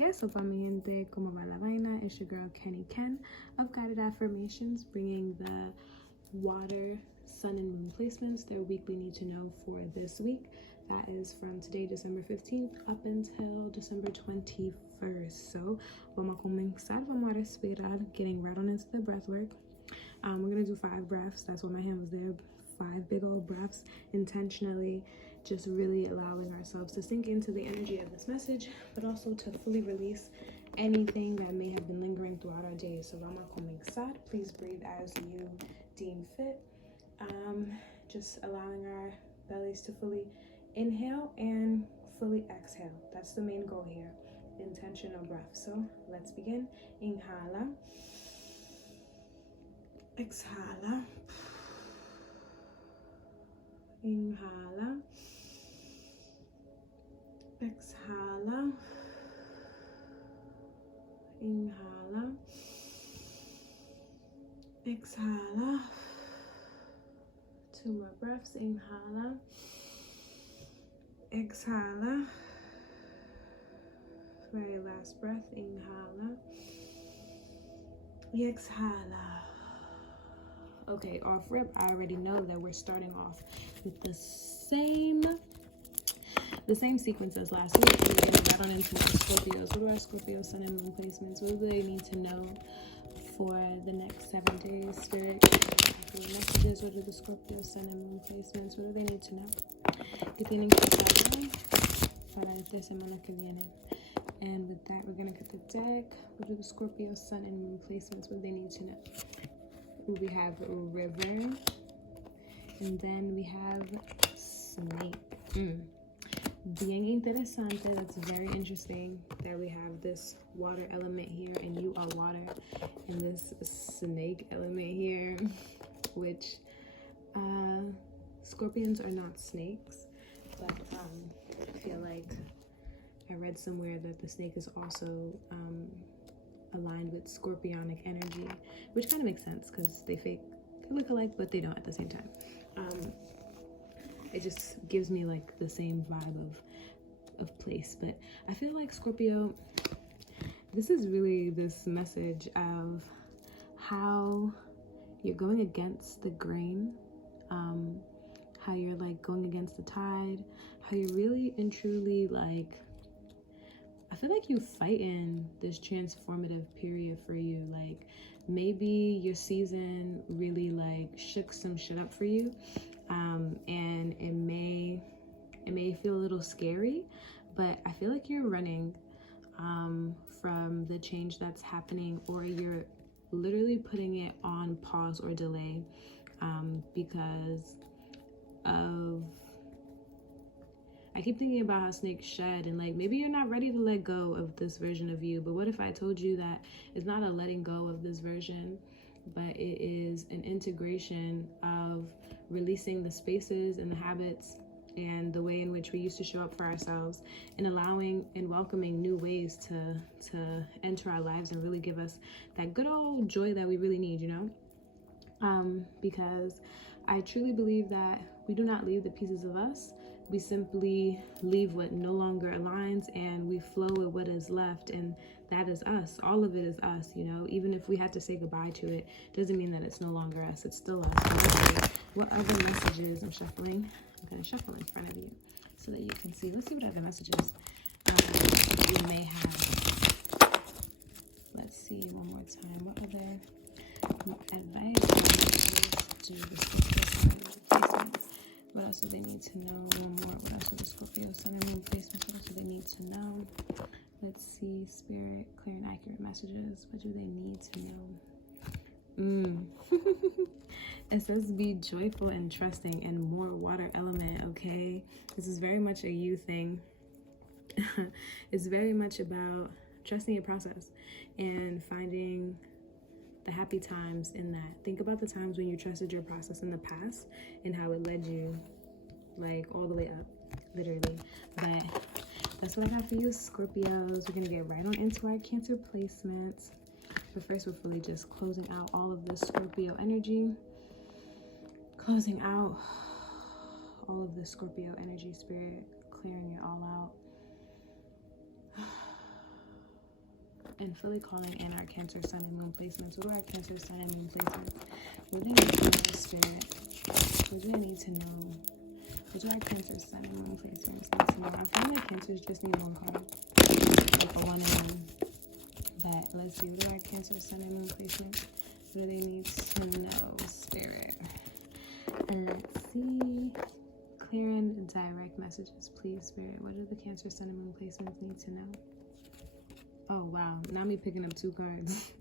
¿Qué sopa mi gente? ¿Cómo va la vaina? It's your girl Kenny Ken of Guided Affirmations, bringing the water, sun, and moon placements, their weekly need to know for this week. That is from today, December 15th, up until December 21st. So, vamos a comenzar, vamos a respirar, getting right on into the breath work. We're going to do 5 breaths. That's why my hand was there. 5 big old breaths, intentionally just really allowing ourselves to sink into the energy of this message, but also to fully release anything that may have been lingering throughout our day. So vamos a comenzar. Please breathe as you deem fit. Just allowing our bellies to fully inhale and fully exhale. That's the main goal here. Intentional breath. So let's begin. Inhala. Exhala. Inhala. Exhala. Inhala. Exhala. 2 more breaths. Inhala. Exhala. Very last breath. Inhala. Exhala. Okay, off rip, I already know that we're starting off with the same sequence as last week. We're getting right on into our Scorpios. What are our Scorpio sun and moon placements? What do they need to know for the next 7 days? Spirit, messages. What are the Scorpio sun and moon placements? What do they need to know? ¿Qué tienen que saber para esta semana que viene? And with that, we're gonna cut the deck. What are the Scorpio sun and moon placements? What do they need to know? We have river, and then we have snake. Bien interesante. That's very interesting that we have this water element here, and you are water, and this snake element here, which scorpions are not snakes, but I feel like I read somewhere that the snake is also aligned with scorpionic energy, which kind of makes sense because they look alike, but they don't at the same time. It just gives me like the same vibe of place. But I feel like Scorpio, this is really this message of how you're going against the grain, how you're like going against the tide, how you're really and truly like, I feel like you fight in this transformative period for you. Like maybe your season really like shook some shit up for you, and it may feel a little scary, but I feel like you're running from the change that's happening, or you're literally putting it on pause or delay because of, I keep thinking about how snakes shed, and like maybe you're not ready to let go of this version of you. But what if I told you that it's not a letting go of this version, but it is an integration of releasing the spaces and the habits and the way in which we used to show up for ourselves, and allowing and welcoming new ways to enter our lives and really give us that good old joy that we really need, you know? Because I truly believe that we do not leave the pieces of us. We simply leave what no longer aligns, and we flow with what is left, and that is us. All of it is us, you know. Even if we had to say goodbye to it, doesn't mean that it's no longer us. It's still us. What other messages? I'm shuffling. I'm going to shuffle in front of you so that you can see. Let's see what other messages we may have. Let's see one more time. What other advice do the placements? What else do they need to know? One more. What else do the Scorpio sun and moon placements? What else do they need to know? Let's see. Spirit, clear and accurate messages. What do they need to know? It says be joyful and trusting, and more water element, okay? This is very much a you thing. It's very much about trusting your process and finding the happy times in that. Think about the times when you trusted your process in the past and how it led you like all the way up, literally. But that's what I got for you, Scorpios. We're gonna get right on into our Cancer placements, but first we're fully just closing out all of this Scorpio energy, closing out all of the Scorpio energy, spirit, clearing it all out. and fully calling in our Cancer, Sun, and Moon placements. What are our Cancer, Sun, and Moon placements? What do they need to know, Spirit? What do they need to know? What do our Cancer, Sun, and Moon placements need to know? I feel like Cancers just need one card, like a 1 and 1. But let's see, what are our Cancer, Sun, and Moon placements? What do they need to know, Spirit? And let's see. Clear and direct messages, please, Spirit. What do the Cancer, Sun, and Moon placements need to know? Oh, wow. Now me picking up 2 cards.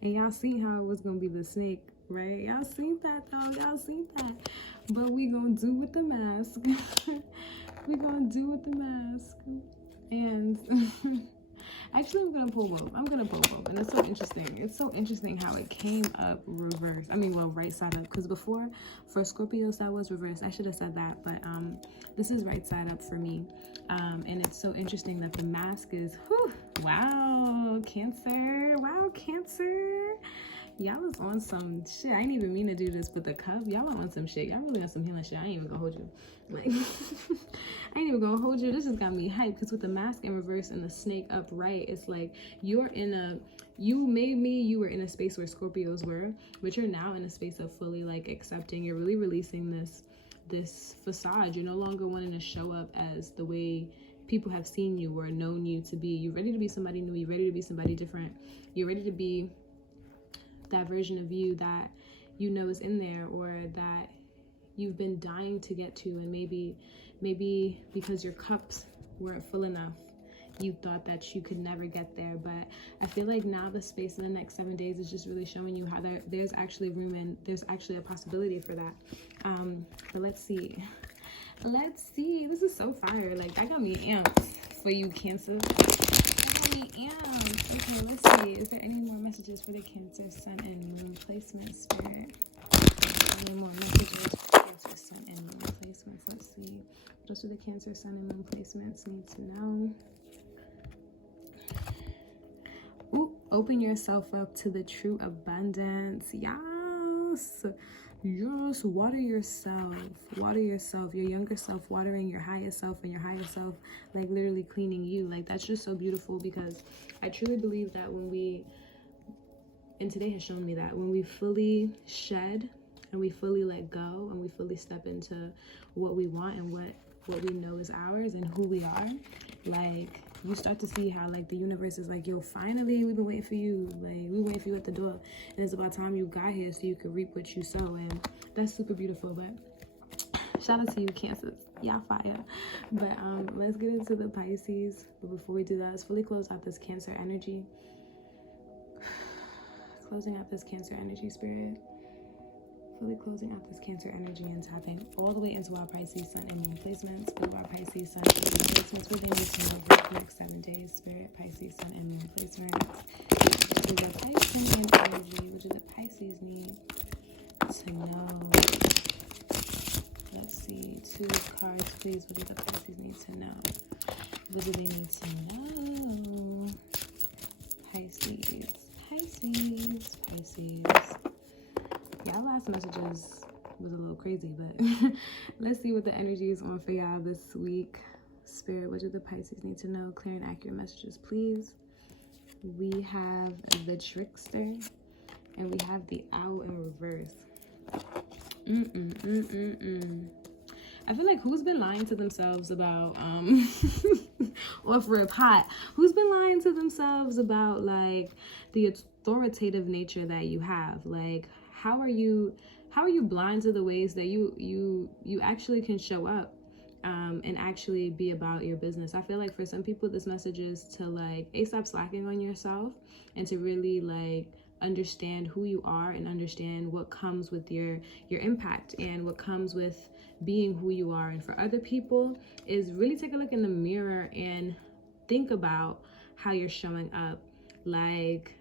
And y'all seen how it was going to be the snake, right? Y'all seen that, though. Y'all seen that. But we going to do with the mask. We going to do with the mask. And actually, I'm going to pull both. I'm going to pull both. And it's so interesting. It's so interesting how it came up reversed. I mean, well, right side up. Because before, for Scorpios, that was reversed. I should have said that. But this is right side up for me. And it's so interesting that the mask is, whew, wow, Cancer. Wow, Cancer. Y'all was on some shit. I didn't even mean to do this, but the cup, y'all on some shit. Y'all really on some healing shit. I ain't even gonna hold you. Like, I ain't even gonna hold you. This just got me hyped because with the mask in reverse and the snake upright, it's like you're in a, you were in a space where Scorpios were, but you're now in a space of fully like accepting. You're really releasing this facade. You're no longer wanting to show up as the way people have seen you or known you to be. You're ready to be somebody new. You're ready to be somebody different. You're ready to be that version of you that you know is in there, or that you've been dying to get to, and maybe because your cups weren't full enough, you thought that you could never get there. But I feel like now the space in the next 7 days is just really showing you how there's actually room and there's actually a possibility for that. But let's see, this is so fire. Like, that got me amped for you, Cancer. Okay, let's see. Is there any more messages for the Cancer, Sun, and Moon placement, Spirit? Any more messages for Cancer, Sun, and Moon placements? Let's see. What else do the Cancer, Sun, and Moon placements need to know? Ooh, open yourself up to the true abundance. Yes. Yes, water yourself, your younger self, watering your higher self, and your higher self, like literally cleaning you. Like, that's just so beautiful, because I truly believe that when we, and today has shown me that when we fully shed and we fully let go and we fully step into what we want and what we know is ours and who we are, like, you start to see how, like, the universe is like, yo, finally, we've been waiting for you. Like, we waiting for you at the door. And it's about time you got here so you could reap what you sow. And that's super beautiful. But shout out to you, Cancers. Y'all fire. But let's get into the Pisces. But before we do that, let's fully close out this Cancer energy. Closing out this Cancer energy, Spirit. Fully closing out this Cancer energy and tapping all the way into our Pisces, Sun, and Moon placements. What are our Pisces, Sun, and Moon placements? What do they need to know over the next 7 days, Spirit? Pisces, Sun, and Moon placements. What do the Pisces need energy? What do the Pisces need to know? Let's see. 2 cards, please. What do the Pisces need to know? What do they need to know? Pisces. Y'all last messages was a little crazy, but let's see what the energy is on for y'all this week. Spirit, what do the Pisces need to know? Clear and accurate messages, please. We have the Trickster, and we have the Owl in reverse. I feel like, who's been lying to themselves about or for a pot, who's been lying to themselves about, like, the authoritative nature that you have? Like, how are you blind to the ways that you actually can show up and actually be about your business? I feel like for some people, this message is to, like, stop slacking on yourself and to really, like, understand who you are and understand what comes with your impact and what comes with being who you are. And for other people, is really take a look in the mirror and think about how you're showing up. Like,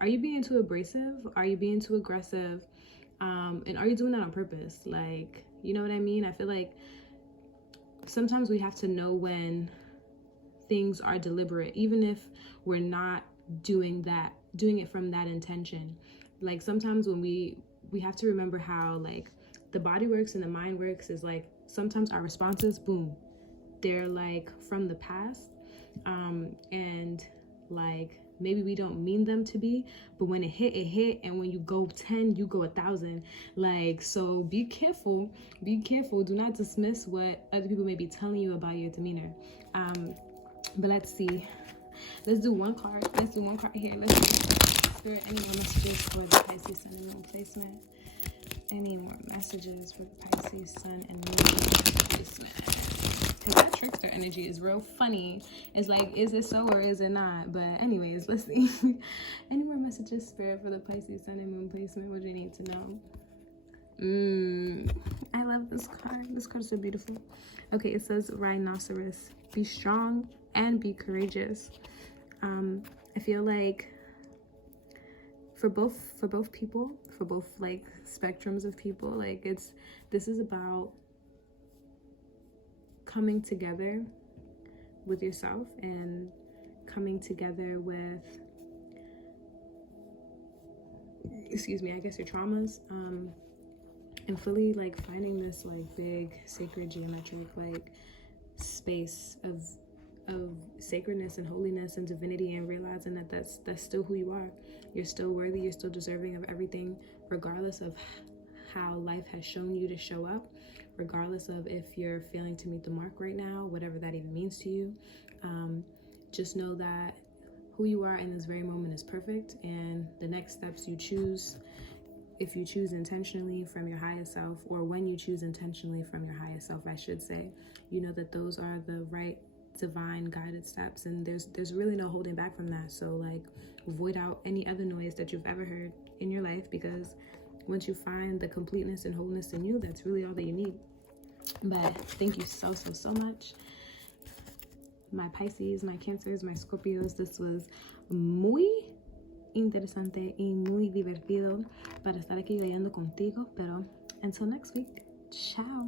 are you being too abrasive? Are you being too aggressive? And are you doing that on purpose? Like, you know what I mean? I feel like sometimes we have to know when things are deliberate, even if we're not doing it from that intention. Like, sometimes when we have to remember how, like, the body works and the mind works, is like, sometimes our responses, boom, they're like from the past, and like maybe we don't mean them to be, but when it hit, and when you go 10, you go 1,000. Like, so be careful, do not dismiss what other people may be telling you about your demeanor. But let's see, let's do one card here. Let's see, Spirit, any more messages for the Pisces Sun and Moon placement? Any more messages for the Pisces Sun and Moon placement? Because that trickster energy is real funny. It's like, is it so or is it not? But anyways, let's see. Any more messages, Spirit, for the Pisces Sun and Moon placement? What do you need to know? I love this card. This card is so beautiful. Okay, it says rhinoceros. Be strong and be courageous. I feel like for both people, for both like spectrums of people, like this is about coming together with yourself and coming together with, excuse me, I guess your traumas, and fully like finding this like big sacred geometric like space of sacredness and holiness and divinity, and realizing that that's still who you are. You're still worthy, you're still deserving of everything, regardless of how life has shown you to show up, regardless of if you're failing to meet the mark right now, whatever that even means to you. Just know that who you are in this very moment is perfect, and the next steps you choose, if you choose intentionally from your highest self, or when you choose intentionally from your highest self, I should say, you know that those are the right divine guided steps, and there's really no holding back from that. So like, void out any other noise that you've ever heard in your life, because once you find the completeness and wholeness in you, that's really all that you need. But thank you so much, my Pisces, my Cancers, my Scorpios. This was muy interesante y muy divertido para estar aquí leyendo contigo, pero until next week, ciao.